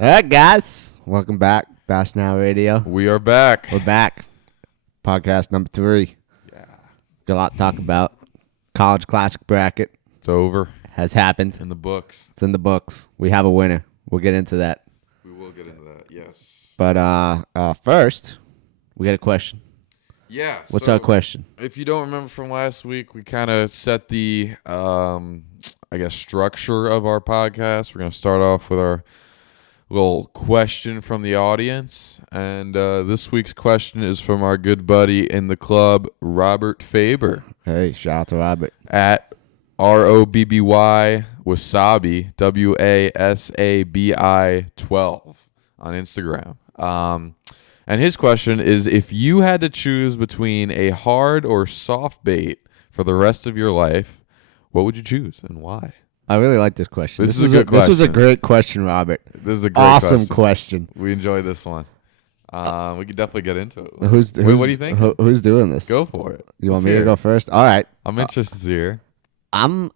All right, guys. Welcome back. Bass Now Radio. We are back. We're back. Podcast number 3. Yeah. Got a lot to talk about. College Classic bracket It's over has happened. in the books. It's in the books. We have a winner. We'll get into that. We will get into that, yes. But first, we got a question. Yeah. What's so our question? If you don't remember from last week, we kind of set the, structure of our podcast. We're going to start off with our little question from the audience. And this week's question is from our good buddy in the club, Robert Faber. Hey, shout out to Robert. At ROBBY Wasabi, WASABI 12 on Instagram. And his question is, if you had to choose between a hard or soft bait for the rest of your life, what would you choose and why? I really like this question. This is a good This was a question. great question, Robert. This is a great Awesome question. We enjoyed this one. We could definitely get into it. Who's What do you think? Who's doing this? Go for it. You want Let's me to hear go it. first? All right. I'm interested to hear. I'm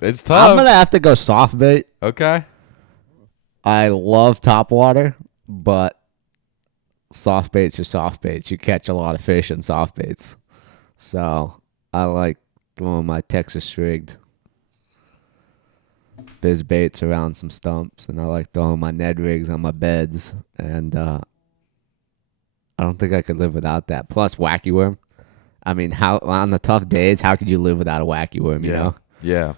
It's tough. gonna have to go soft bait. Okay. I love topwater, but soft baits are soft baits. You catch a lot of fish in soft baits. So I like going my Texas rigged biz baits around some stumps, and I like throwing my Ned rigs on my beds. And I don't think I could live without that. Plus wacky worm. I mean, how on the tough days, how could you live without a wacky worm? You know. Yeah.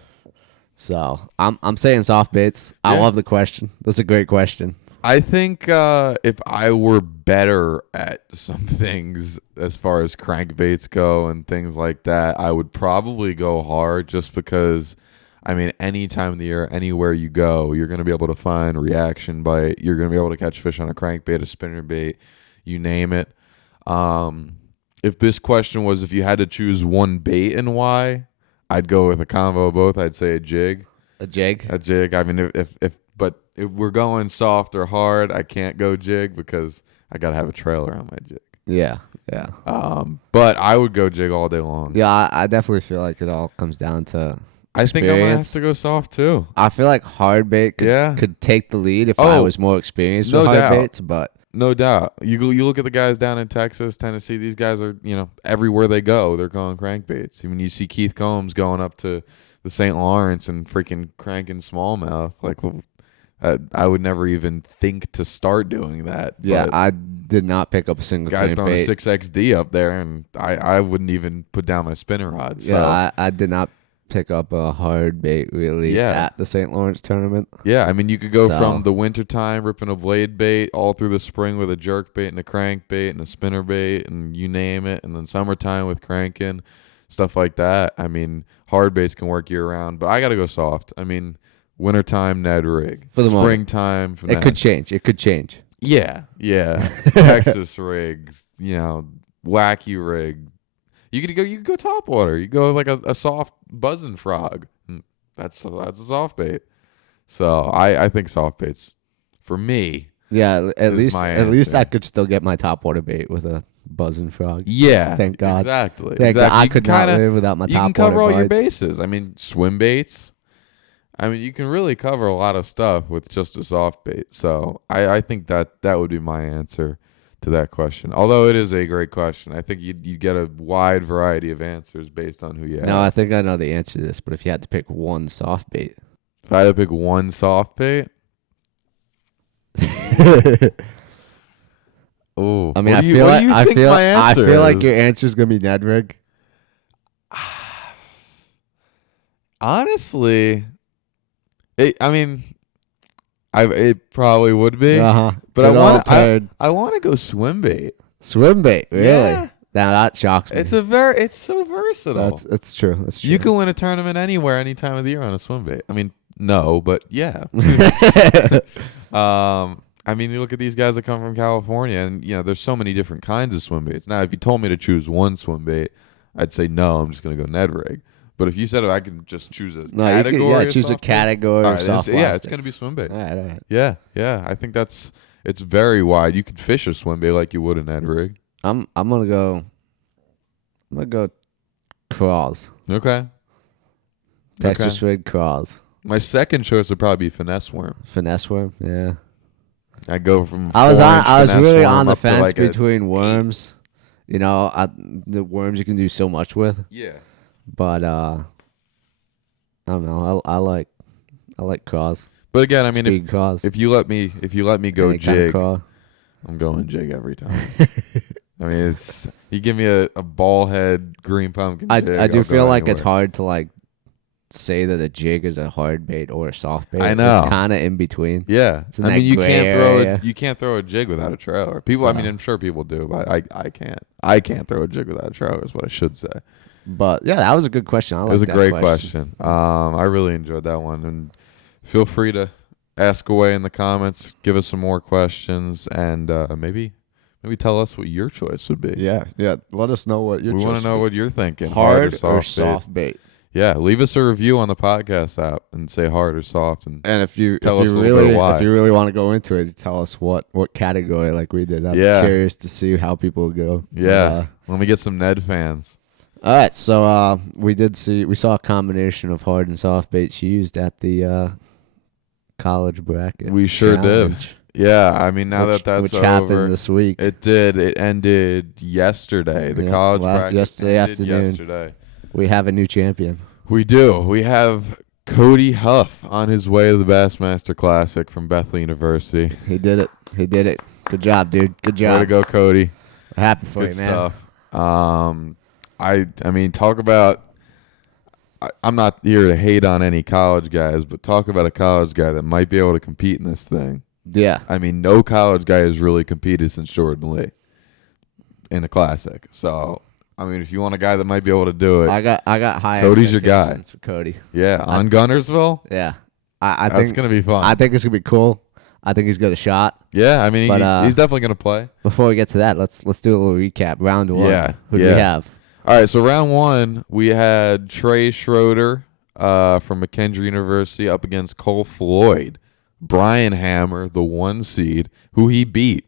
So I'm saying soft baits. I Yeah. love the question. That's a great question. I think if I were better at some things as far as crankbaits go and things like that, I would probably go hard just because, I mean, any time of the year, anywhere you go, you're going to be able to find reaction bite. You're going to be able to catch fish on a crankbait, a spinnerbait, you name it. If this question was if you had to choose one bait and why, I'd go with a combo of both. I'd say a jig. A jig. A jig. I mean, if we're going soft or hard, I can't go jig because I gotta have a trailer on my jig. Yeah. But I would go jig all day long. Yeah, I definitely feel like it all comes down to I think I'm gonna have experience. to go soft too. I feel like hard bait could take the lead if I Oh, was more experienced no with hard doubt. baits, but No doubt. You look at the guys down in Texas, Tennessee. These guys are everywhere they go, they're going crankbaits. I mean, you see Keith Combs going up to the St. Lawrence and freaking cranking smallmouth. Like, well, I would never even think to start doing that. yeah, but I did not pick up a single guys throwing a crankbait. 6XD up there, and I wouldn't even put down my spinner rod. So Yeah, I did not pick up a hard bait really Yeah. at the St. Lawrence tournament. yeah, I mean, you could go So- from the winter time ripping a blade bait all through the spring with a jerk bait and a crank bait and a spinner bait and you name it, and then summertime with cranking, stuff like that. I mean, hard baits can work year round, but I got to go soft. I mean, wintertime Ned rig, For the moment. springtime finesse. It could change. It could change. Yeah. Texas rigs, wacky rig. You could go top water. You go like a soft buzzing frog. That's a soft bait. So I think soft baits for me. Yeah, at This is least my I answer. could still get my topwater bait with a buzzing frog. Yeah. Thank God. Exactly. Thank God, I You could can not kinda- live without my You can topwater cover all your bites. bases. I mean, swim baits. I mean, you can really cover a lot of stuff with just a soft bait. So I think that would be my answer to that question. Although it is a great question. I think you get a wide variety of answers based on who you ask. No, I think I know the answer to this, but if you had to pick one soft bait. If I had to pick one soft bait, oh, I mean, I feel like your answer's gonna be Ned rig. honestly, it probably would be, Uh-huh. but I I want to go swim bait. swim bait, really? Yeah. Now that shocks me. It's so versatile. It's true. That's true. You can win a tournament anywhere, any time of the year on a swim bait. I mean, no, but yeah. I mean, you look at these guys that come from California, and there's so many different kinds of swim baits. Now, if you told me to choose one swim bait, I'd say no. I'm just gonna go Ned rig. But if you said I could just choose a No, you category, could, of choose a soft bait, category all or right, soft it's plastics. gonna be swim bait. All right. Yeah. I think it's very wide. You could fish a swim bait like you would a Ned rig. I'm gonna go crawls. Okay. Texas rig crawls. My second choice would probably be finesse worm. Finesse worm, yeah. I go from I was 4-inch finesse really worm on the up to fence like a between worms. You know, the worms you can do so much with, yeah. but I don't know. I like craws, But again, I mean, speed craws, if you let me go any kind of jig, craw. I'm going jig every time. I mean, it's you give me a ball head green pumpkin jig. I do I'll feel go like it's anywhere. hard to like say that a jig is a hard bait or a soft bait. I know. It's kind of in between. Yeah, It's in I that mean, you gray can't throw area. you can't throw a jig without a trailer. People, I mean, So- I'm sure people do, but I can't. I can't throw a jig without a trailer. Is what I should say. But yeah, that was a good question. I It was a like that great question. I really enjoyed that one, and feel free to ask away in the comments. Give us some more questions, and maybe tell us what your choice would be. Yeah. Let us know what We want to know what you're thinking. hard or or soft, soft bait. Yeah, leave us a review on the podcast app and say hard or soft, and And if you Tell us a little bit really why. if you really want to go into it, tell us what category like we did. I'm Yeah. curious to see how people go. yeah, let me get some Ned fans. All right, so we saw a combination of hard and soft baits used at the college bracket. We sure did. challenge, Yeah, I mean, now which, that that's which over, happened this week. it did. It ended yesterday. The Yeah, college well, bracket yesterday ended afternoon. yesterday. We have a new champion. We do. We have Cody Huff on his way to the Bassmaster Classic from Bethel University. He did it. Good job, dude. Good Way job. to go, Cody. Happy for Good you, man. stuff. I mean, talk about. I'm not here to hate on any college guys, but talk about a college guy that might be able to compete in this thing. Yeah. I mean, no college guy has really competed since Jordan Lee in the Classic. So, I mean, if you want a guy that might be able to do it, I got high Cody's your guy. expectations for Cody. yeah, on Gunnersville, Yeah. I that's think gonna be fun. I think it's gonna be cool. I think he's got a shot. yeah, I mean, But, he's definitely gonna play. Before we get to that, let's do a little recap. Round one. Yeah, Who do we yeah. have? All right, so round one, we had Trey Schroeder from McKendree University up against Cole Floyd. Brian Hammer, the 1 seed, who he beat.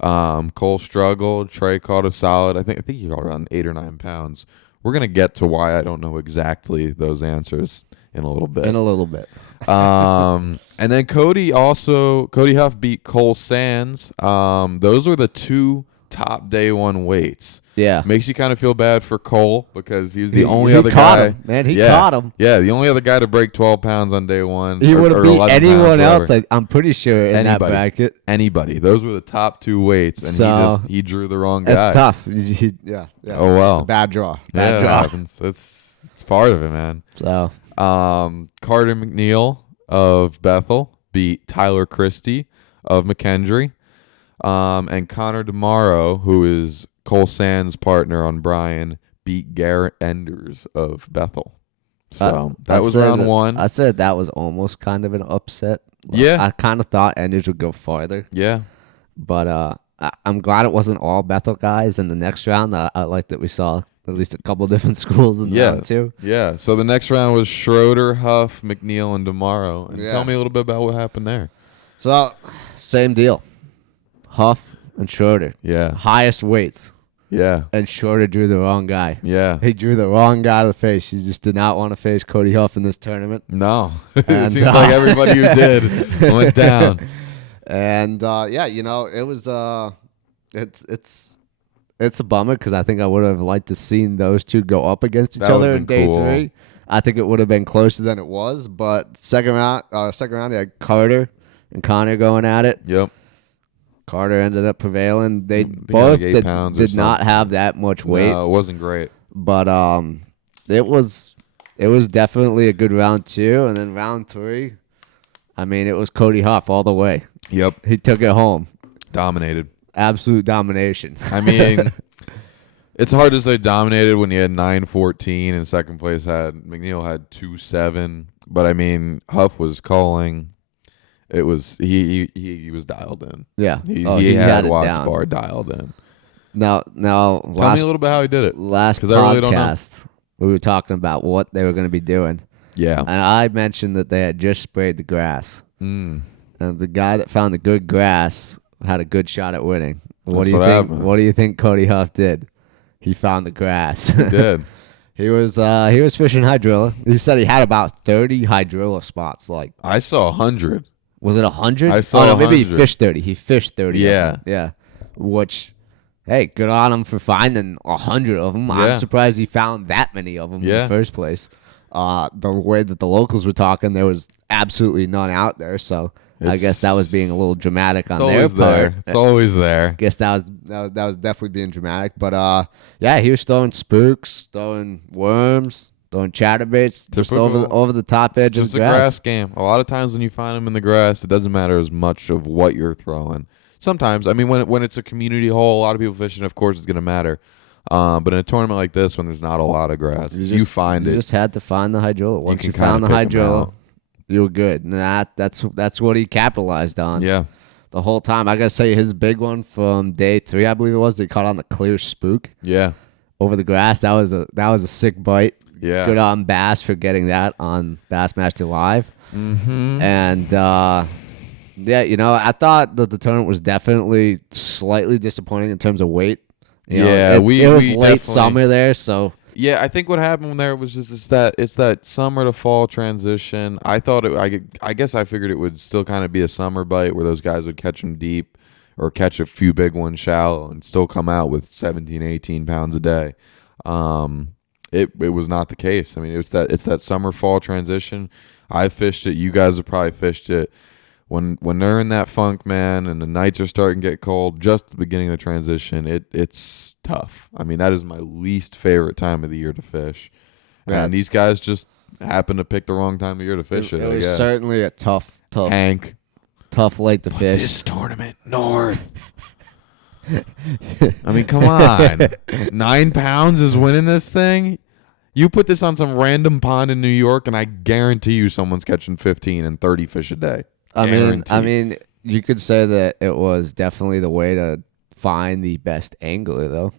Cole struggled. Trey caught a solid. I think he caught around 8 or 9 pounds. We're gonna get to why I don't know exactly those answers in a little bit. In a little bit. And then Cody Huff beat Cole Sands. Those were the 2 top day 1 weights. Yeah. Makes you kind of feel bad for Cole because he was the only he other caught guy. him, man. He Yeah. caught him. Yeah, the only other guy to break 12 pounds on day 1. He would have beat 11 anyone pounds, else. whatever. I'm pretty sure in that Anybody. bracket. Anybody. Those were the top 2 weights, and So, he drew the wrong guy. It's tough. Yeah. Oh, It's well. just a bad draw. Yeah, Bad it draw. happens. It's part of it, man. So Carter McNeil of Bethel beat Tyler Christie of McKendree. And Connor DeMauro, who is Cole Sands' partner on Brian, beat Garrett Enders of Bethel. So that was round 1. I said that was almost kind of an upset. Yeah. I kind of thought Enders would go farther, Yeah. but I'm glad it wasn't all Bethel guys in the next round. I like that we saw at least a couple different schools in Yeah. round 2. Yeah. So the next round was Schroeder, Huff, McNeil, and DeMauro. And Yeah. tell me a little bit about what happened there. So same deal. Huff and Schroeder, Yeah. highest weights, Yeah. and Schroeder drew the wrong guy. Yeah. He drew the wrong guy to the face. He just did not want to face Cody Huff in this tournament. No. It And, seems like everybody who did went down. And yeah, it was it's a bummer because I think I would have liked to seen those two go up against each That other would've in been day cool. 3. I think it would have been closer than it was. But second round, you had Carter and Connor going at it. Yep. Carter ended up prevailing. They think both like 8 pounds or did not something. have that much weight, No, it wasn't great. but it was definitely a good round 2, and then round 3. I mean, it was Cody Huff all the way. Yep. He took it home. Dominated. Absolute domination. I mean, it's hard to say dominated when you had 9-14 and second place McNeil had 2-7. But I mean, Huff was calling. It was he was dialed in. Yeah. He had it Watts down. bar dialed in. Now, Tell me last a little bit how he did it. 'Cause I really don't know. podcast, we were talking about what they were going to be doing, Yeah. and I mentioned that they had just sprayed the grass, Mm. and the guy that found the good grass had a good shot at winning. What That's do you what think? happened. What do you think Cody Huff did? He found the grass. He did. He was fishing hydrilla. He said he had about 30 hydrilla spots. Like I saw 100. Was it 100? I saw Oh no, maybe he 100. fished 30. He fished 30. of Yeah. them. Yeah. Which, hey, good on him for finding 100 of them. Yeah. I'm surprised he found that many of them in Yeah. the first place. The way that the locals were talking, there was absolutely none out there. So I guess that was being a little dramatic on It's their always part. there. It's always there. Guess that was definitely being dramatic. But yeah, he was throwing spooks, throwing worms, throwing chatterbaits, just Typical. over the top edge It's of just the a grass. grass game. A lot of times when you find them in the grass, it doesn't matter as much of what you're throwing. Sometimes, I mean, when it's a community hole, a lot of people fishing, of course, it's going to matter. But in a tournament like this, when there's not a lot of grass, you find you it. just had to find the hydrola. Once can you kinda found the pick 'em hydrola, out. you were good. And that's what he capitalized on. Yeah. The whole time. I gotta say, his big one from day 3, I believe it was, they caught on the clear spook Yeah. over the grass. That was a sick bite. Yeah. Good on Bass for getting that on Bassmaster Live. Mm-hmm. And yeah, I thought that the tournament was definitely slightly disappointing in terms of weight. Yeah, it we was we late definitely- summer there, so Yeah, I think what happened there was just it's that summer to fall transition. I thought I guess I figured it would still kind of be a summer bite where those guys would catch them deep or catch a few big ones shallow and still come out with 17, 18 pounds a day. It was not the case. I mean, it's that summer fall transition. I fished it. You guys have probably fished it. When they're in that funk, man, and the nights are starting to get cold, just at the beginning of the transition, it's tough. I mean, that is my least favorite time of the year to fish. And these guys just happen to pick the wrong time of year to fish it. it I was guess. certainly a tough Hank, lake to fish. this tournament north. I mean, come on. 9 pounds is winning this thing. You put this on some random pond in New York, and I guarantee you someone's catching 15 and 30 fish a day. I Guaranteed. mean, you could say that it was definitely the way to find the best angler, though.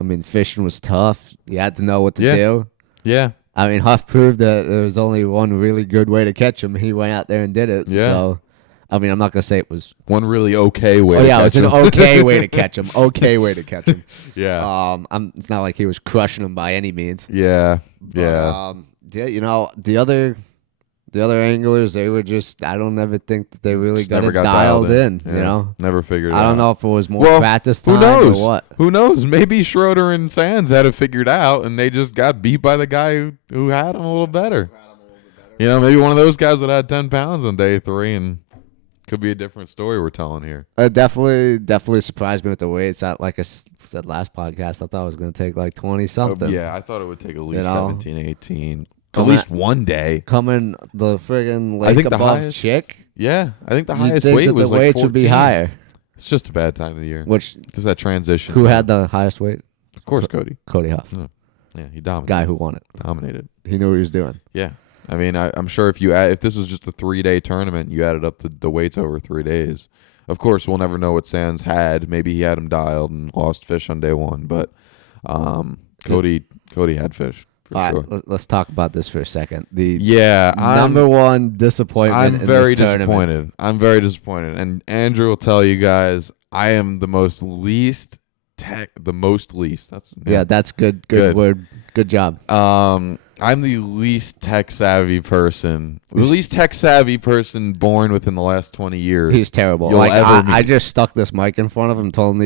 I mean, fishing was tough. You had to know what to Yeah. do. Yeah. I mean, Huff proved that there was only one really good way to catch him. He went out there and did it. Yeah. So, I mean, I'm not gonna say it was. One really okay way Oh to yeah, it catch was an him. okay way to catch him. Okay way to catch him. Yeah. It's not like he was crushing him by any means. Yeah. But, Yeah. yeah, the other anglers, they were just, I don't ever think that they really Just got never it got dialed in, Yeah. Never figured it out. I don't know if it was more Well, practice Who time knows? or what. Who knows? Maybe Schroeder and Sands had it figured out, and they just got beat by the guy who had him a little better. Maybe one of those guys that had 10 pounds on day 3, and could be a different story we're telling here. It definitely surprised me with the weights. Like I said last podcast, I thought it was going to take like 20 something. Yeah, I thought it would take at least know? 17, 18. At Come least at- one day. Coming the friggin' I lake think the above highest- Chick, Yeah, I think the you'd highest think weight that was the like weights 14. would be higher. It's just a bad time of the year. Which, Just that transition. who had the highest weight? Of course, Cody. Cody Huff. Yeah, he dominated. Guy who won it. Dominated. He knew what he was doing. Yeah. I mean, I'm sure if this was just a 3-day tournament, you added up the weights over 3 days. Of course, we'll never know what Sands had. Maybe he had him dialed and lost fish on day 1, but Cody had fish for All sure. right, let's talk about this for a second. The Yeah, number one disappointment I'm in very this tournament. disappointed. I'm very disappointed, and Andrew will tell you guys I am the most least. That's Yeah, that's good. Good. Word. Good job. I'm the least tech savvy person. The least tech savvy person born within the last 20 years. He's terrible. you'll Like ever I meet. just stuck this mic in front of him, told him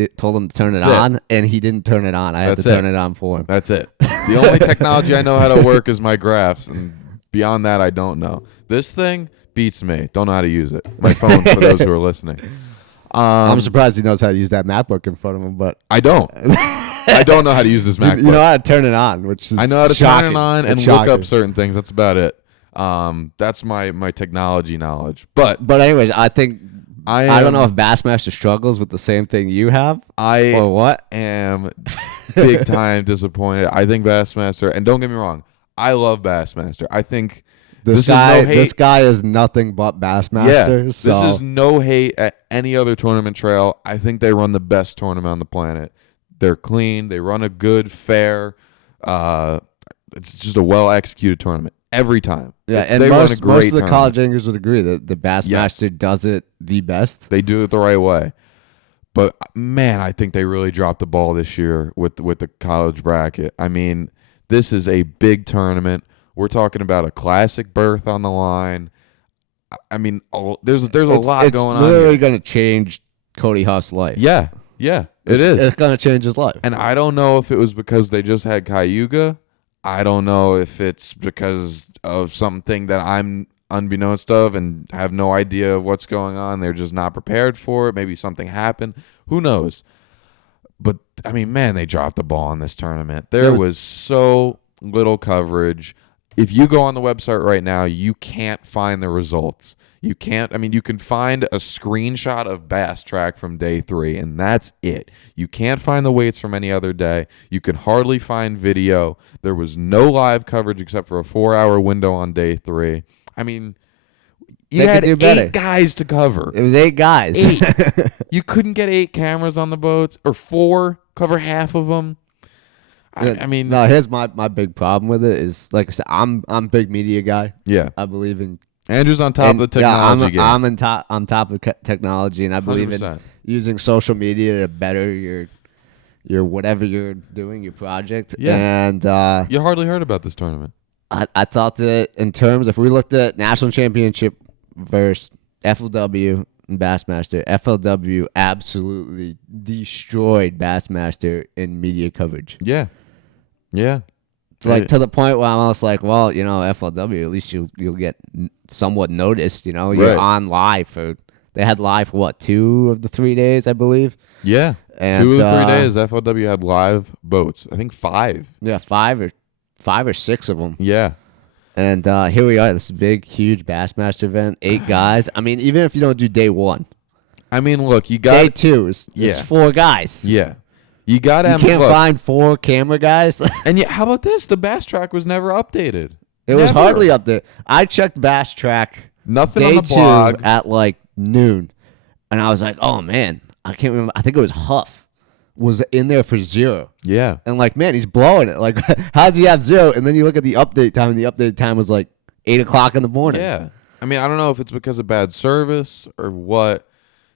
to turn it That's it. on, and he didn't turn it on. I had That's to turn it. it on for him. That's it. The only technology I know how to work is my graphs, and beyond that, I don't know. This thing beats me. Don't know how to use it. My phone, for those who are listening. I'm surprised he knows how to use that MacBook in front of him, but I don't. I don't know how to use this MacBook. you know how to turn it on, which is I know how to shocking. turn it on and It's look shocking. up certain things. That's about it. That's my technology knowledge. But But anyways, I think I don't know am- if Bassmaster struggles with the same thing you have I or what. am big time disappointed. I think Bassmaster, and don't get me wrong, I love Bassmaster. I think This is guy, no hate. this guy is nothing but Bassmaster. So this is no hate at any other tournament trail. I think they run the best tournament on the planet. They're clean. They run a good, fair. It's just a well executed tournament every time. yeah, and they run a most great of the tournament. college anglers would agree that the Bassmaster does it the best. They do it the right way. But man, I think they really dropped the ball this year with the college bracket. I mean, this is a big tournament. We're talking about a classic berth on the line. I mean, there's a lot going It's on literally here. going to change Cody Huff's life. Yeah, it is. It's going to change his life. And I don't know if it was because they just had Cayuga. I don't know if it's because of something that I'm unbeknownst of and have no idea of what's going on. They're just not prepared for it. Maybe something happened. Who knows? But, I mean, man, they dropped the ball in this tournament. There was so little coverage. If you go on the website right now, you can't find the results. You can't. I mean, you can find a screenshot of Bass Track from day 3, and that's it. You can't find the weights from any other day. You can hardly find video. There was no live coverage except for a 4-hour window on day 3. I mean, you They had could do better. 8 guys to cover. It was 8 guys. 8. You couldn't get 8 cameras on the boats, or 4, cover half of them. I mean, no, here's my big problem with it is, like I said, I'm a big media guy. yeah. I believe in Andrew's on top of the technology game. I'm on top of technology, and I believe 100%. in using social media to better your whatever you're doing, your project. Yeah. And You hardly heard about this tournament. I thought that in terms, if we looked at national championship versus FLW and Bassmaster, FLW absolutely destroyed Bassmaster in media coverage. Yeah. Yeah. Like to the point where I'm almost like, well, you know, FLW, at least you'll get somewhat noticed. You know, you're Right. on live for. They had live for what, 2 of the 3 days, I believe. Yeah. And 2 of the 3 days, FLW had live boats. I think 5. Yeah, 5 or 6 of them. Yeah. And here we are, this big, huge Bassmaster event, 8 guys. I mean, even if you don't do day 1, I mean, look, you day got 2 it's Yeah. 4 guys. Yeah. You got to You have can't look, find 4 camera guys. And yeah, how about this? The Bass Track was never updated. It was Never. hardly up there. I checked Bass Track Nothing on day the 2 blog. at like noon, and I was like, oh man, I can't remember. I think it was Huff was in there for 0. Yeah. And like, man, he's blowing it. Like, how does he have 0? And then you look at the update time, and the update time was like 8 o'clock in the morning. Yeah. I mean, I don't know if it's because of bad service or what.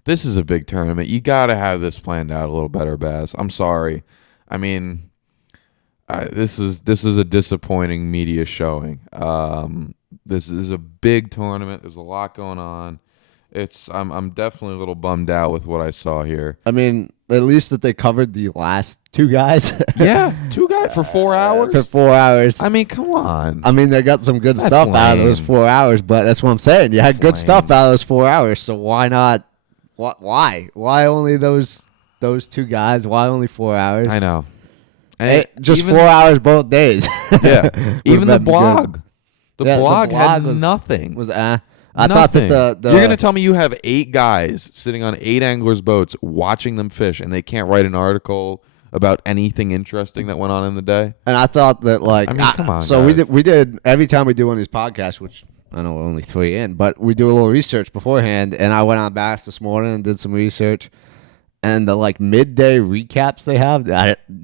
This is a big tournament. You got to have this planned out a little better, Bass. I'm sorry. I mean, this is a disappointing media showing. This is a big tournament. There's a lot going on. I'm definitely a little bummed out with what I saw here. I mean, at least that they covered the last 2 guys. Yeah, 2 guys for 4 hours. For 4 hours. I mean, come on. I mean, they got some good That's stuff out of those lame. 4 hours, but that's what I'm saying. You had That's good stuff lame. out of those 4 hours, so why not? Why? Why only those 2 guys? Why only 4 hours? I know. Hey, And just even- 4 hours both days. Yeah, Would've even the been good. blog. The Yeah, the blog had blog nothing. Was I thought that Nothing. the You're gonna tell me you have 8 guys sitting on 8 anglers' boats watching them fish, and they can't write an article about anything interesting that went on in the day? and I thought that like I mean, come on, So guys. we did every time we do one of these podcasts, which I know we're only 3 in, but we do a little research beforehand. And I went on Bass this morning and did some research. And the like midday recaps they have,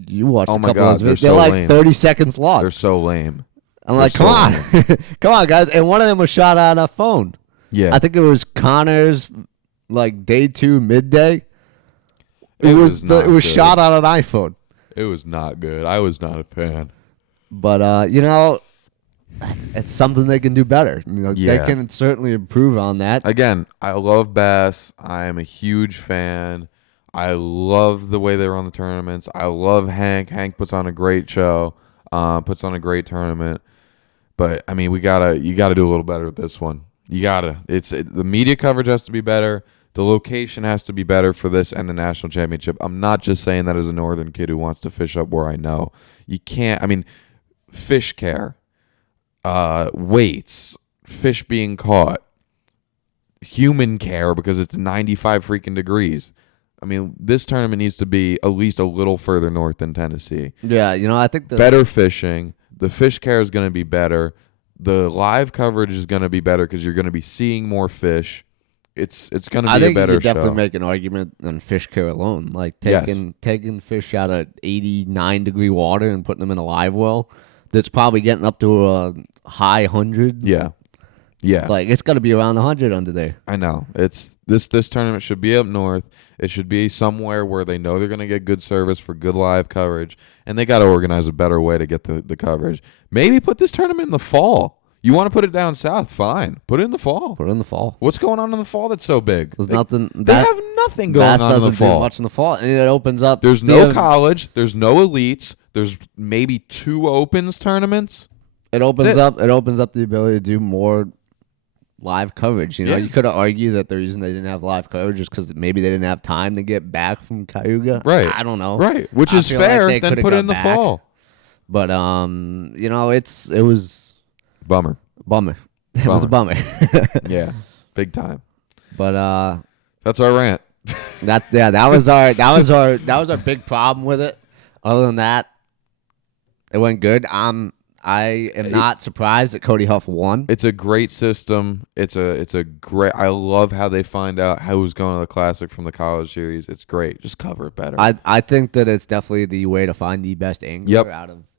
you watched Oh a my couple God, of they're those. They're so like lame. 30 seconds long. They're so lame. I'm like, they're come so on, come on, guys. And one of them was shot on a phone. Yeah, I think it was Connor's like day 2 midday. It was not it was good. shot on an iPhone. it was not good. I was not a fan. But you know, it's something they can do better. You know, Yeah. they can certainly improve on that. Again, I love Bass. I am a huge fan. I love the way they run the tournaments. I love Hank. Hank puts on a great show. Puts on a great tournament. But I mean, you gotta do a little better with this one. You gotta. The media coverage has to be better. The location has to be better for this and the national championship. I'm not just saying that as a northern kid who wants to fish up where I know. You can't. I mean, fish care, weights, fish being caught, human care because it's 95 freaking degrees. I mean, this tournament needs to be at least a little further north than Tennessee. Yeah, you know, I think that Better fishing. The fish care is going to be better. The live coverage is going to be better because you're going to be seeing more fish. It's going to I be a think you better could definitely show. make an argument on fish care alone, like Yes. taking fish out of 89-degree water and putting them in a live well. That's probably getting up to a high 100. Yeah. Yeah. Like it's got to be around 100 under there. I know. It's this tournament should be up north. It should be somewhere where they know they're going to get good service for good live coverage, and they got to organize a better way to get the coverage. Maybe put this tournament in the fall. You want to put it down south? Fine. Put it in the fall. Put it in the fall. What's going on in the fall that's so big? There's nothing. They have nothing going Bass on in doesn't the fall. do much in the fall, and it opens up. There's no college. There's no elites. There's maybe 2 opens tournaments. It opens up. It opens up the ability to do more live coverage. You know, Yeah. you could argue that the reason they didn't have live coverage is because maybe they didn't have time to get back from Cayuga. Right. I don't know. Right. Which I is feel like fair. they Then coulda put it got in the back. fall. But you know, it was Bummer. bummer. It was a bummer. Yeah. Big time. But That's our rant. that was our big problem with it. Other than that, it went good. I am not surprised that Cody Huff won. It's a great system. It's a great. I love how they find out who's going to the Classic from the college series. It's great. Just cover it better. I think that it's definitely the way to find the best angler Yep.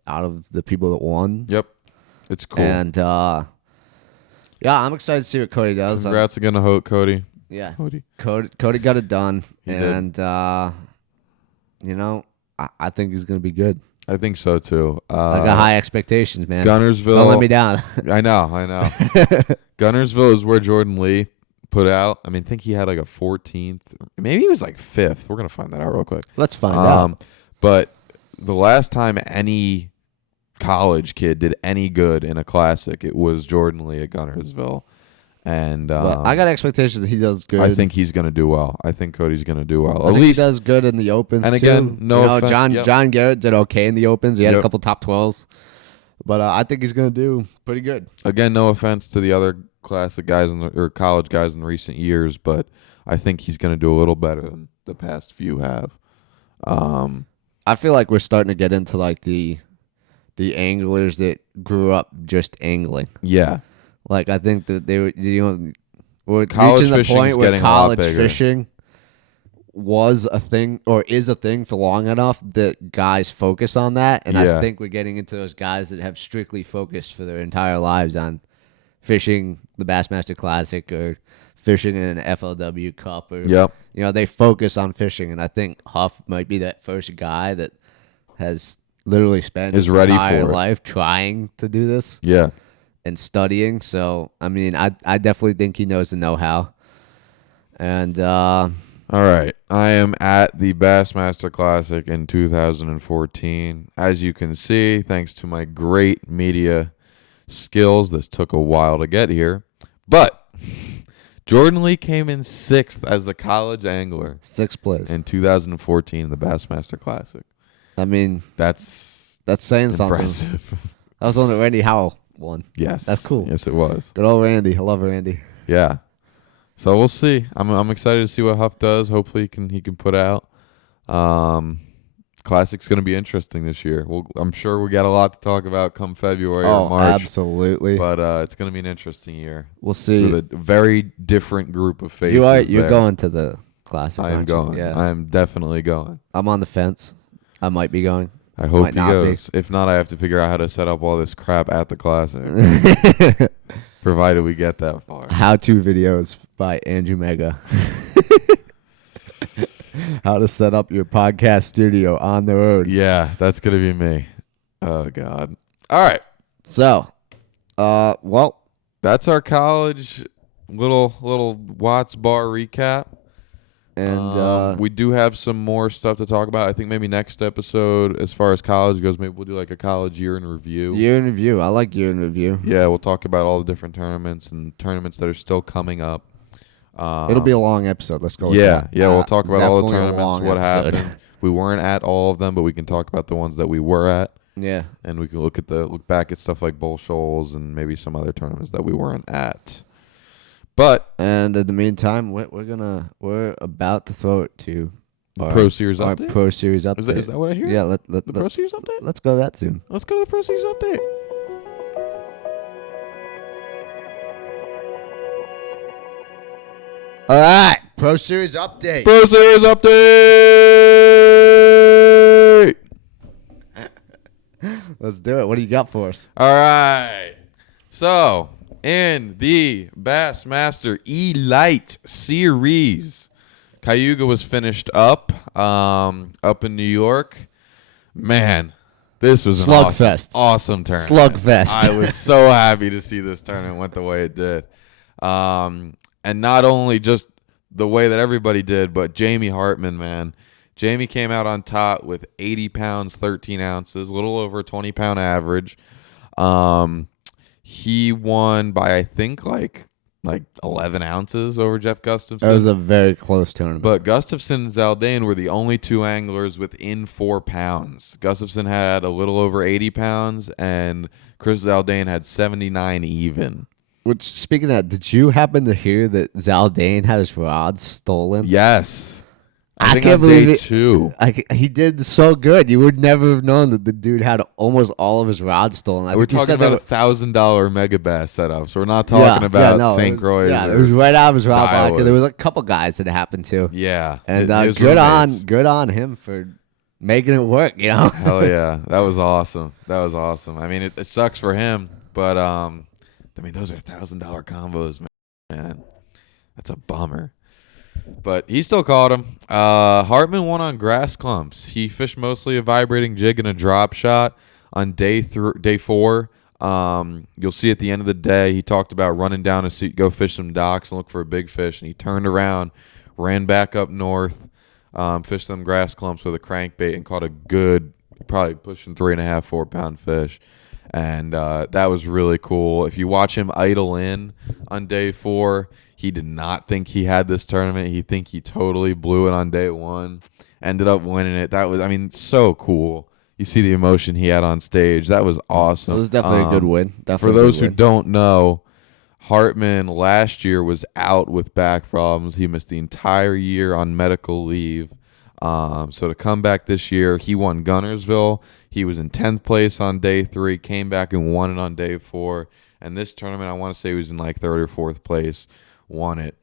out of the people that won. Yep. It's cool. And yeah, I'm excited to see what Cody does. Congrats again to Cody. Yeah, Cody. Cody got it done, He did. and you know, I think he's gonna be good. I think so too. I got high expectations, man. Gunnersville. Don't let me down. I know. Gunnersville is where Jordan Lee put out. I think he had like a 14th. Maybe he was like 5th. We're gonna find that out real quick. Let's find out. But the last time any college kid did any good in a Classic, it was Jordan Lee at Gunnersville. And But I got expectations that he does good. I think he's going to do well. I think Cody's going to do well. I At think least he does good in the opens. And too. again, no You know, offense- John Garrett did okay in the opens. He had a Yep. couple top 12s, but I think he's gonna do pretty good. again, no offense to the other Classic guys or college guys in recent years, but I think he's going to do a little better than the past few have. I feel like we're starting to get into like the anglers that grew up just angling. Yeah. Like I think that they were, we're College reaching the fishing's point where getting a lot college bigger. fishing was a thing or is a thing for long enough that guys focus on that, and Yeah. I think we're getting into those guys that have strictly focused for their entire lives on fishing the Bassmaster Classic or fishing in an FLW Cup or Yep. you know, they focus on fishing, and I think Huff might be that first guy that has literally spent Is his ready entire for it. life trying to do this Yeah. and studying. So, I mean, I definitely think he knows the know-how. And All right. I am at the Bassmaster Classic in 2014. As you can see, thanks to my great media skills, this took a while to get here. But Jordan Lee came in 6th as the college angler sixth place. in 2014 in the Bassmaster Classic. I mean, That's that's saying something. impressive. That was one that Randy Howell won. Yes. That's cool. Yes, it was. Good old Randy. I love Randy. Yeah. So we'll see. I'm excited to see what Huff does. Hopefully he can put out. Classic's going to be interesting this year. I'm sure we got a lot to talk about come February or March. Absolutely. But it's going to be an interesting year We'll see. with a very different group of faces. You're there. going to the Classic, I am aren't you? going. Yeah. I am definitely going. I'm on the fence. I might be going. I hope Might he not be. goes. If not, I have to figure out how to set up all this crap at the Classic, provided we get that far. How-to videos by Andrew Mega. How to set up your podcast studio on the road. Yeah, that's going to be me. Oh, God. All right. So, well, That's our college little Watts Bar recap. and We do have some more stuff to talk about. I think maybe next episode, as far as college goes, maybe we'll do like a college year in review. year in review. I like year in review. Yeah, we'll talk about all the different tournaments and tournaments that are still coming up. It'll be a long episode. Let's go with Yeah, that. yeah, we'll talk about all the Definitely a tournaments, long what episode. happened. We weren't at all of them, but we can talk about the ones that we were at, Yeah. and we can look back at stuff like Bull Shoals and maybe some other tournaments that we weren't at. But And in the meantime, we're about to throw it to the Pro Series our update. Pro Series update. Is that what I hear? Yeah, The Pro Series update. let's go that soon. Let's go to the Pro Series update. All right, Pro Series update. Pro Series update. Let's do it. What do you got for us? All right. So, in the Bassmaster Elite Series, Cayuga was finished up in New York. Man, This was an Slugfest. awesome tournament. Slugfest. I was so happy to see this tournament went the way it did. And not only just the way that everybody did, but Jamie Hartman, man. Jamie came out on top with 80 pounds, 13 ounces, a little over a 20-pound average. He won by, I think, like 11 ounces over Jeff Gustafson. It was a very close tournament. But Gustafson and Zaldain were the only two anglers within 4 pounds. Gustafson had a little over 80 pounds, and Chris Zaldain had 79 even. Which, speaking of that, did you happen to hear that Zaldain had his rods stolen? Yes. I think can't on believe day it. 2. He did so good. You would never have known that the dude had almost all of his rods stolen. We're talking about a $1,000 mega bass setup, so we're not talking about St. Croix. Yeah, it was right out of his rod pocket. Iowa. There was a couple guys that it happened to. Yeah. And his good roommates. on him for making it work, you know? Hell yeah. That was awesome. I mean, it sucks for him, but I mean, those are $1,000 combos, man. That's a bummer. But he still caught him. Hartman won on grass clumps. He fished mostly a vibrating jig and a drop shot on day 4. You'll see at the end of the day, he talked about running down to go fish some docks and look for a big fish. And he turned around, ran back up north, fished them grass clumps with a crankbait and caught a good, probably pushing 3.5, 4 pound fish. And that was really cool. If you watch him idle in on day 4, he did not think he had this tournament. He totally blew it on day 1. Ended up winning it. That was, I mean, so cool. You see the emotion he had on stage. That was awesome. It was definitely a good win. For those who don't know, Hartman last year was out with back problems. He missed the entire year on medical leave. So to come back this year, he won Gunnersville. He was in 10th place on day 3, came back and won it on day 4. And this tournament, I want to say he was in like 3rd or 4th place, won it.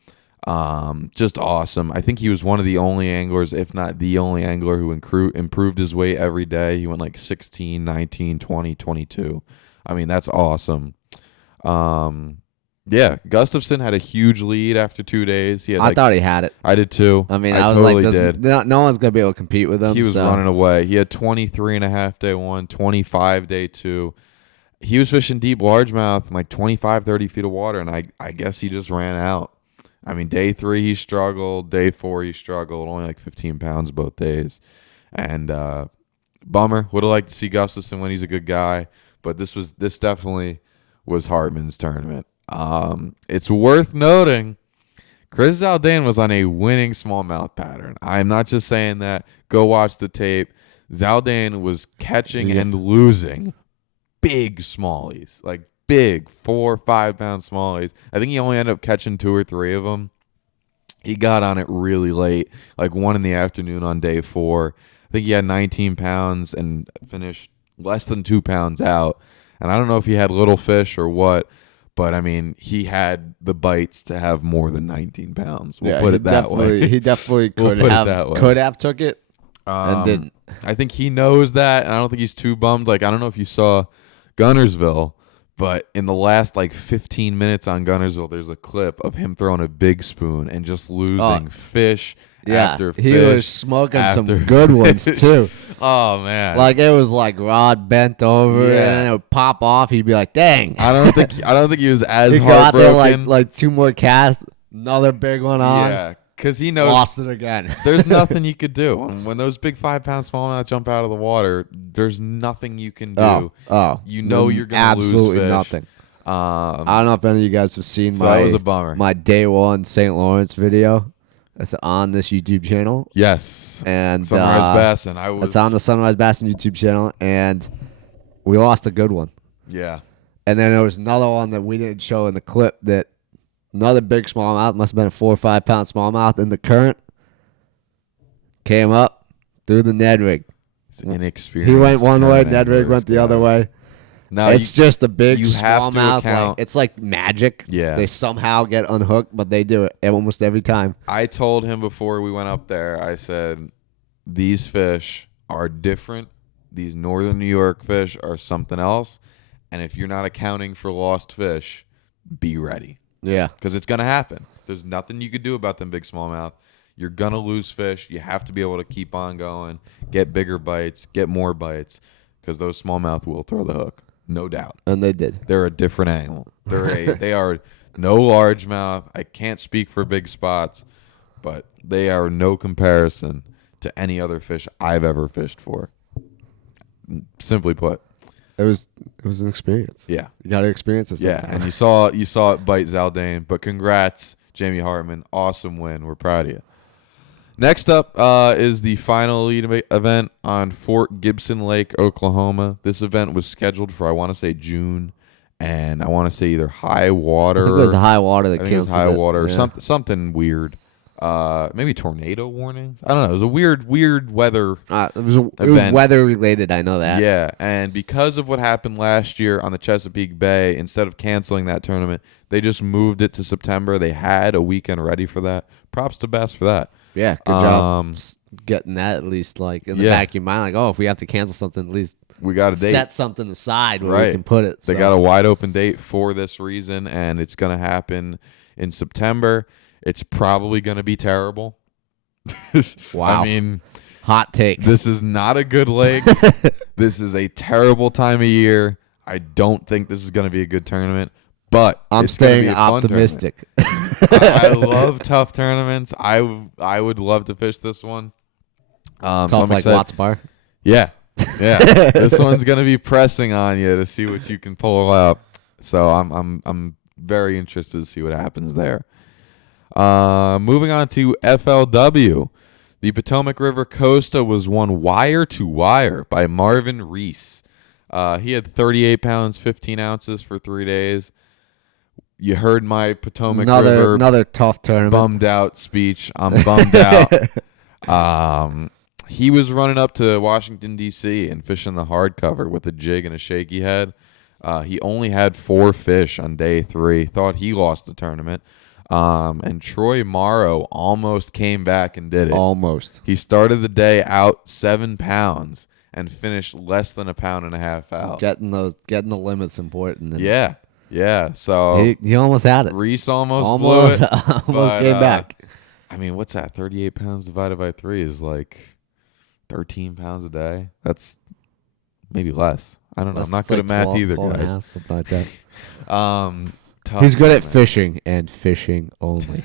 Just awesome. I think he was one of the only anglers, if not the only angler, who improved his weight every day. He went like 16, 19, 20, 22. I mean, that's awesome. Yeah, Gustafson had a huge lead after 2 days. I thought he had it. I did too. I mean, I was totally like, did. No one's going to be able to compete with him. He was running away. He had 23.5 day 1, 25 day 2. He was fishing deep largemouth in like 25, 30 feet of water, and I guess he just ran out. I mean, day 3 he struggled. Day 4 he struggled. Only like 15 pounds both days. And bummer. Would have liked to see Gustafson when he's a good guy. But this definitely was Hartman's tournament. It's worth noting Chris Zaldain was on a winning smallmouth pattern. I'm not just saying that. Go watch the tape. Zaldain was catching and losing big smallies, like big 4 or 5 pound smallies. I think he only ended up catching 2 or 3 of them. He got on it really late, like 1 in the afternoon on day 4. I think he had 19 pounds and finished less than 2 pounds out. And I don't know if he had little fish or what, but I mean, he had the bites to have more than 19 pounds. We'll put it that way. He definitely could have took it and didn't. I think he knows that, and I don't think he's too bummed. Like, I don't know if you saw Gunnersville, but in the last like 15 minutes on Gunnersville, there's a clip of him throwing a big spoon and just losing fish after fish. He was smoking some good ones too. Oh man, like it was like rod bent over and it would pop off. He'd be like, "Dang!" I don't think he was as heartbroken. Got there like 2 more casts, another big one on. Yeah, because he knows lost it again. There's nothing you could do when those big 5 pound smallmouth jump out of the water. There's nothing you can do. You know you're gonna lose fish. Absolutely nothing. I don't know if any of you guys have seen that was a bummer. My day 1 St. Lawrence video. It's on this YouTube channel. Yes. And Sunrise Bassin. It's on the Sunrise Bassin YouTube channel, and we lost a good one. Yeah. And then there was another one that we didn't show in the clip that another big smallmouth, must have been a 4 or 5 pound smallmouth in the current, came up through the Ned rig. It's inexperienced. He went one way, Ned rig went the other way. No, it's just a big smallmouth. Like, it's like magic. Yeah. They somehow get unhooked, but they do it almost every time. I told him before we went up there, I said, these fish are different. These northern New York fish are something else. And if you're not accounting for lost fish, be ready. Yeah. Because it's going to happen. There's nothing you could do about them big smallmouth. You're going to lose fish. You have to be able to keep on going, get bigger bites, get more bites. because those smallmouth will throw the hook, no doubt. And they did. They're a different animal. They are no largemouth. I can't speak for big spots, but they are no comparison to any other fish I've ever fished for. Simply put. It was an experience. Yeah. You got to experience it Yeah, sometime. and you saw it bite Zaldane, but congrats, Jamie Hartman. Awesome win. We're proud of you. Next up is the final elite event on Fort Gibson Lake, Oklahoma. This event was scheduled for, I want to say, June, and I want to say either high water. I think it was the high water that I think it was canceled high it. water or Yeah. something weird. Maybe tornado warnings. I don't know. It was a weird weather. It was event. weather related. I know that. Yeah, and because of what happened last year on the Chesapeake Bay, instead of canceling that tournament, they just moved it to September. They had a weekend ready for that. Props to Bass for that. Yeah. Good job getting that at least like in the back of your mind. Like, oh, if we have to cancel something, at least We got a date. set something aside where Right. we can put it. They so. got a wide open date for this reason, and it's going to happen in September. It's probably going to be terrible. Wow. I mean, hot take. this is not a good lake. This is a terrible time of year. I don't think this is going to be a good tournament, but I'm it's gonna staying be a fun optimistic. tournament. I love tough tournaments. I would love to fish this one. So Tough I'm like excited. Watts Bar. Yeah. This one's gonna be pressing on you to see what you can pull up. So I'm very interested to see what happens there. Moving on to FLW. The Potomac River Costa was won wire to wire by Marvin Reese. He had 38 pounds, 15 ounces for 3 days. You heard my Potomac River Another tough tournament. bummed out speech. I'm bummed out. He was running up to Washington, D.C. and fishing the hardcover with a jig and a shaky head. He only had 4 fish on day 3. Thought he lost the tournament. And Troy Morrow almost came back and did it. Almost. He started the day out 7 pounds and finished less than a pound and a half out. Getting the limits important. And Yeah. So he almost had it. Reese almost blew it. Almost but, came back. I mean, what's that? 38 pounds divided by 3 is like 13 pounds a day. That's maybe less. I don't know. I'm not good at math either, 12 and a guys. half, something like that. Tough He's good at tournament. fishing and fishing only.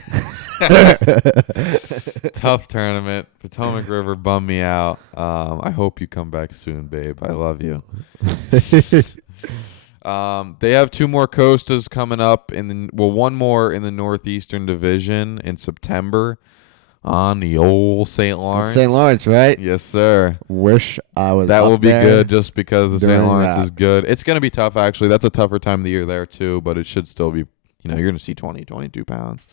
Tough tournament. Potomac River bummed me out. I hope you come back soon, babe. I love you. They have 2 more Costas coming up one more in the Northeastern Division in September on the old St. Lawrence. St. Lawrence, right? Yes, sir. Wish I was. That up will be there. good just because the St. during Lawrence that. is good. It's going to be tough, actually. That's a tougher time of the year there, too, but it should still be, you're going to see 20, 22 pounds.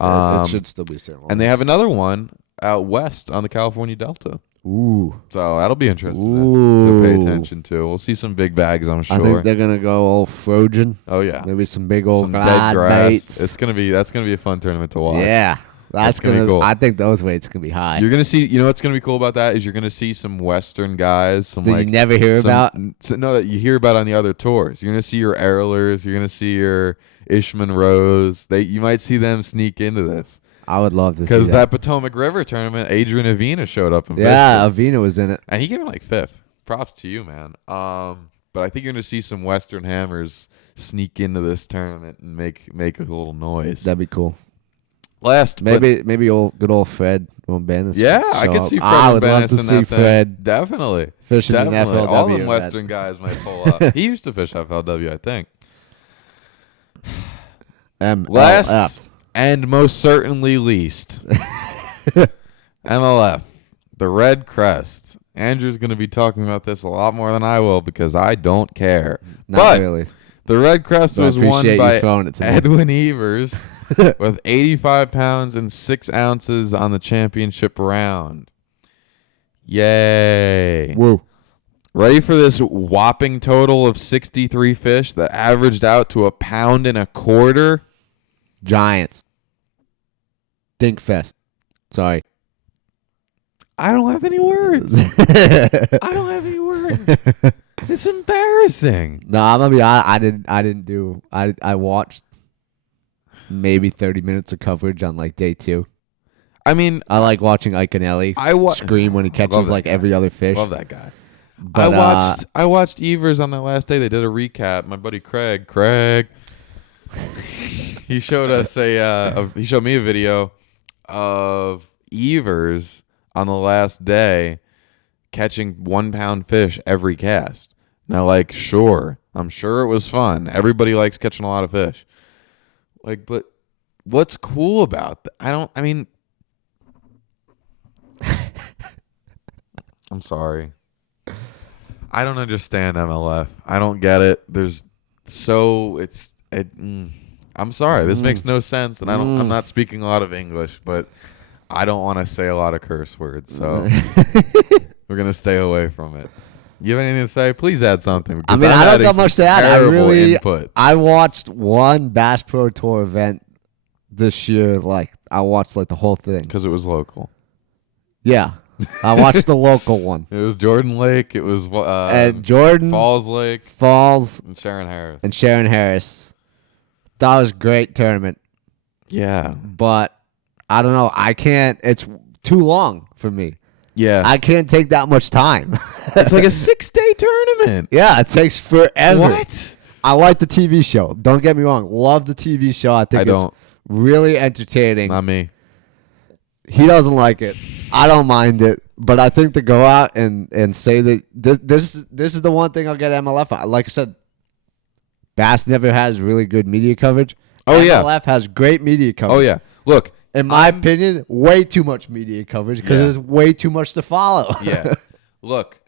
It should still be St. Lawrence. And they have another one out west on the California Delta. Ooh. So that'll be interesting to pay Ooh. attention to. We'll see some big bags, I'm I sure. think they're gonna go all Trojan. Oh, yeah. Maybe some big old Some dead glide grass. baits. That's gonna be a fun tournament to watch. Yeah, that's gonna be gonna. cool. I think those weights can be high. You're gonna see. You know what's gonna be cool about that is you're gonna see some Western guys, some that like you never hear some- about. No, that you hear about on the other tours. You're gonna see your Erlers. You're gonna see your Ishman Rose. You might see them sneak into this I would love to see because that. that Potomac River tournament, Adrian Avina showed up and Yeah, fished it. Avina was in it. And he came in like 5th. Props to you, man. But I think you're gonna see some Western hammers sneak into this tournament and make a little noise. That'd be cool. Last, but- Maybe good old Fred on Bennis. yeah, I could see Fred I and would love Bennis to in see that thing. Fred Definitely. fishing in Definitely. FLW. All them event. Western guys might pull up. He used to fish FLW, I think. Last MLF. and most certainly least, MLF, the Red Crest. Andrew's going to be talking about this a lot more than I will because I don't care. Not but really. the Red Crest But I was won appreciate you by throwing it to me. Edwin Evers with 85 pounds and 6 ounces on the championship round. Yay. Woo. Ready for this whopping total of 63 fish that averaged out to 1.25 pounds? Giants. Dinkfest. Sorry. I don't have any words. I don't have any words. It's embarrassing. No, I'm gonna be honest. I watched maybe 30 minutes of coverage on like day 2. I mean, I like watching Ike and Ellie I scream when he love catches that like guy. every other fish. love that guy. But I watched Evers on that last day. They did a recap. My buddy Craig, he showed us he showed me a video of Evers on the last day catching 1 pound fish every cast. Now, like, sure, I'm sure it was fun. Everybody likes catching a lot of fish. Like, but what's cool about that? I mean, I'm sorry. I don't understand MLF. I don't get it. I'm sorry. This makes no sense, and I'm not speaking a lot of English, but I don't want to say a lot of curse words, so we're gonna stay away from it. You have anything to say? Please add something. I mean, I don't got much to add. Input. I watched one Bass Pro Tour event this year. Like, I watched like the whole thing. Because it was local. Yeah, I watched the local one. It was Jordan Lake. It was and Jordan Falls Lake, Falls, and Sharon Harris. That was a great tournament. Yeah, but I don't know. I can't. It's too long for me. Yeah, I can't take that much time. It's like a 6-day tournament. Yeah, it takes forever. What? I like the TV show. Don't get me wrong. Love the TV show. I think it's really entertaining. Not me. He doesn't like it. I don't mind it. But I think to go out and say that this is the one thing I'll get MLF on. Like I said, Bass never has really good media coverage. Oh, yeah. MLF has great media coverage. Oh, yeah. Look. In my opinion, way too much media coverage because there's way too much to follow. Yeah. Look,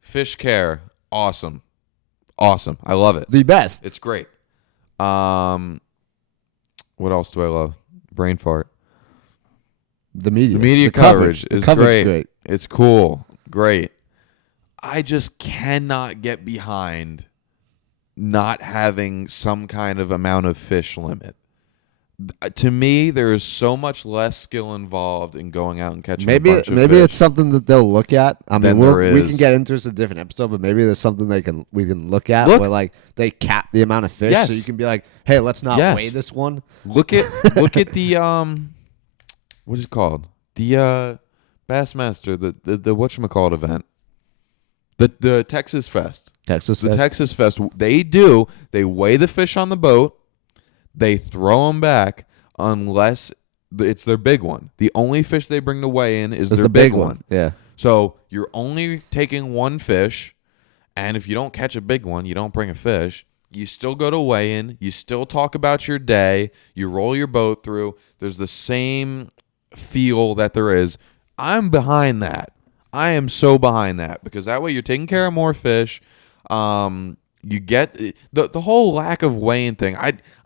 Fish Care, awesome. Awesome. I love it. The best. It's great. What else do I love? Brain fart. The media. The media coverage is great. Great. It's cool. Great. I just cannot get behind not having some kind of amount of fish limit. To me, there is so much less skill involved in going out and catching a bunch of maybe fish it's something that they'll look at. I mean, there we is. can get into this in a different episode, but maybe there's something we can look at Look. where like they cap the amount of fish, Yes. so you can be like, hey, let's not Yes. weigh this one. Look at the what is it called? The Bassmaster, the whatchamacallit event. The Texas Fest. Texas The Fest. Texas Fest, they weigh the fish on the boat, they throw them back unless it's their big one. The only fish they bring to weigh in is That's their the big one. Yeah. So you're only taking one fish, and if you don't catch a big one, you don't bring a fish. You still go to weigh in, you still talk about your day, you roll your boat through. There's the same feel that there is. I'm behind that. I am so behind that because that way you're taking care of more fish. You get the whole lack of weigh-in thing.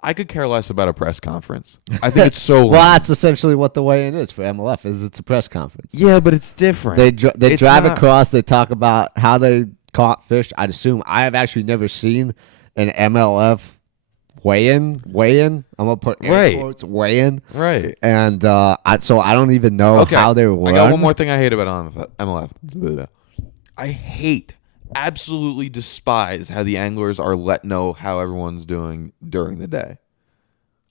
I could care less about a press conference. I think it's so. Well, that's essentially what the weigh-in is for MLF. Is it's a press conference. Yeah, but it's different. They drive not- across. They talk about how they caught fish. I'd assume I have actually never seen an MLF weigh-in. I'm gonna put air Right. quotes weigh-in. Right. And so I don't even know Okay. how they were. I got one more thing I hate about MLF. I absolutely despise how the anglers are let know how everyone's doing during the day.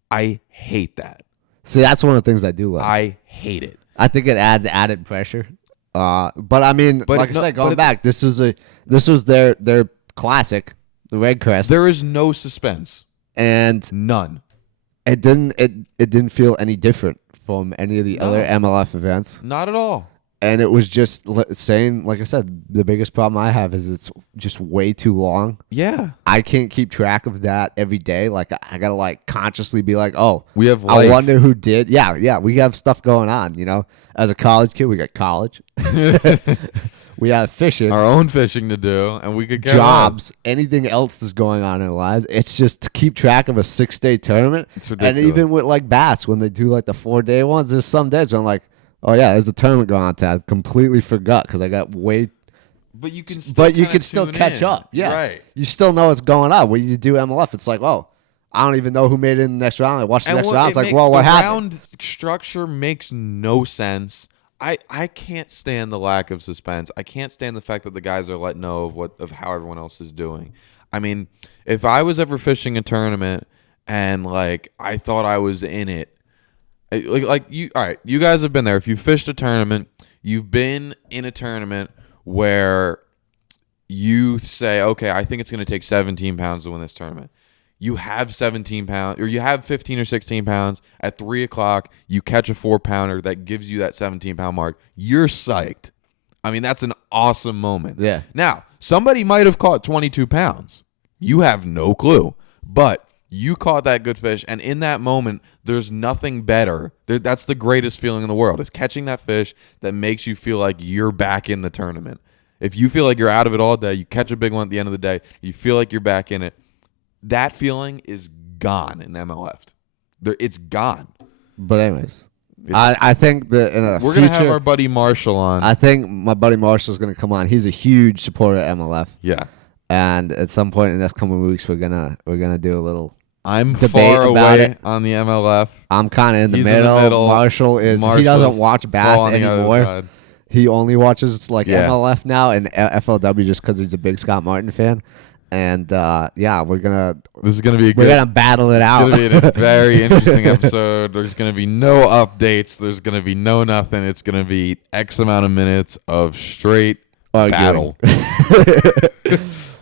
I hate that. See, that's one of the things I do love. I hate it. I think it adds added pressure. But I mean, like I said, going back, this was their classic, the Red Crest, There is no suspense. and None. it didn't feel any different from any of the No. other MLF events. Not at all. And it was just saying, like I said, the biggest problem I have is it's just way too long. Yeah. I can't keep track of that every day. Like I gotta like consciously be like, oh, We have I life. wonder who did. Yeah, we have stuff going on. You know, as a college kid, we got college. We have fishing, Our own fishing to do, and we could get jobs, anything else that's going on in our lives. It's just to keep track of a 6-day tournament. It's And ridiculous. even with like bass, when they do like the 4-day ones, there's some days where I'm like, oh yeah, there's a tournament going on today. I completely forgot because I got way. But you can still But you kinda can still tune catch in. up. Yeah, Right. You still know what's going on. When you do MLF, it's like, oh, I don't even know who made it in the next round. I watched the next round. It's like, well, what the happened? round structure makes no sense. I can't stand the lack of suspense. I can't stand the fact that the guys are let know of how everyone else is doing. I mean, if I was ever fishing a tournament and like I thought I was in it, like you, all right, you guys have been there. If you fished a tournament, you've been in a tournament where you say, okay, I think it's going to take 17 pounds to win this tournament. You have 17 pounds, or you have 15 or 16 pounds. At 3 o'clock, you catch a 4-pounder that gives you that 17-pound mark. You're psyched. I mean, that's an awesome moment. Yeah. Now, somebody might have caught 22 pounds. You have no clue. But you caught that good fish, and in that moment, there's nothing better. That's the greatest feeling in the world, is catching that fish that makes you feel like you're back in the tournament. If you feel like you're out of it all day, you catch a big one at the end of the day, you feel like you're back in it. That feeling is gone in MLF. It's gone. But anyways, I think that in a we're future, gonna have our buddy Marshall on. I think my buddy Marshall's gonna come on. He's a huge supporter of MLF. Yeah, and at some point in the next coming weeks, we're gonna do a little. I'm debate far about away it. on the MLF. I'm kind of in the He's in the middle. middle. Marshall is. He Marshall's doesn't watch bass on the other anymore. side. He only watches like Yeah. MLF now and FLW just because he's a big Scott Martin fan. And yeah, This is gonna be a we're good. gonna battle it out. It's going to be a very interesting episode. There's going to be no updates. There's going to be no nothing. It's going to be X amount of minutes of straight Arguing. battle.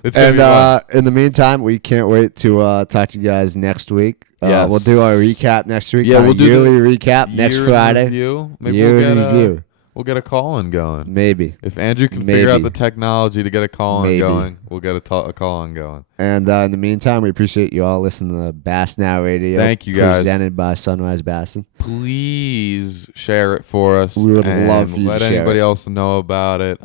It's going to be fun. And in the meantime, we can't wait to talk to you guys next week. Yes. We'll do our recap next week. Yeah, our we'll do yearly recap next Year in Friday. review. Maybe Year we'll in get review. we'll get a call-in going. Maybe. If Andrew can figure out Maybe. the technology to get a call-in Maybe. going, we'll get a call-in going. And in the meantime, we appreciate you all listening to Bass Now Radio. Thank you, guys. Presented by Sunrise Bassin. Please share it for us. We would and love for you to let share anybody it. else know about it.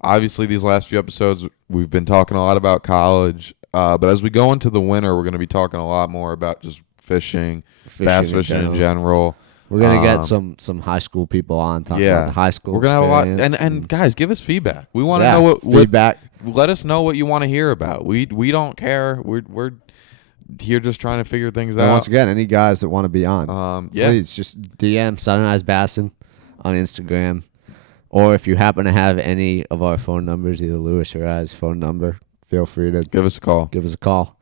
Obviously, these last few episodes, we've been talking a lot about college. But as we go into the winter, we're going to be talking a lot more about just fishing, bass fishing in general. We're gonna get some high school people on talking about the high school. We're gonna have a lot, experience and guys, give us feedback. We want to yeah, know what feedback. Let us know what you want to hear about. We don't care. We're here just trying to figure things And out. once again, any guys that want to be on, Yeah, please just DM Sunrise Bassin on Instagram, or if you happen to have any of our phone numbers, either Lewis or I's phone number, feel free to give us a call. give us a call.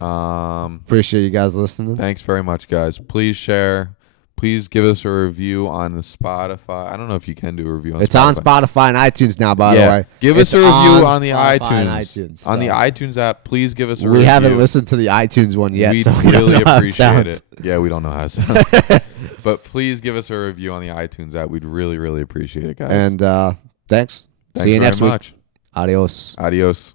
Appreciate you guys listening. Thanks very much, guys. Please share. Please give us a review on the Spotify. I don't know if you can do a review on It's Spotify. on Spotify and iTunes now, by the way. Give us It's a review on the Spotify iTunes. and iTunes, On the so. iTunes app, please give us a review. We haven't listened to the iTunes one yet, We'd so we really don't know how it appreciate sounds. it. Yeah, we don't know how it sounds. But please give us a review on the iTunes app. We'd really, really appreciate it, guys. And thanks. Thanks See you very next week. much. Adios. Adios.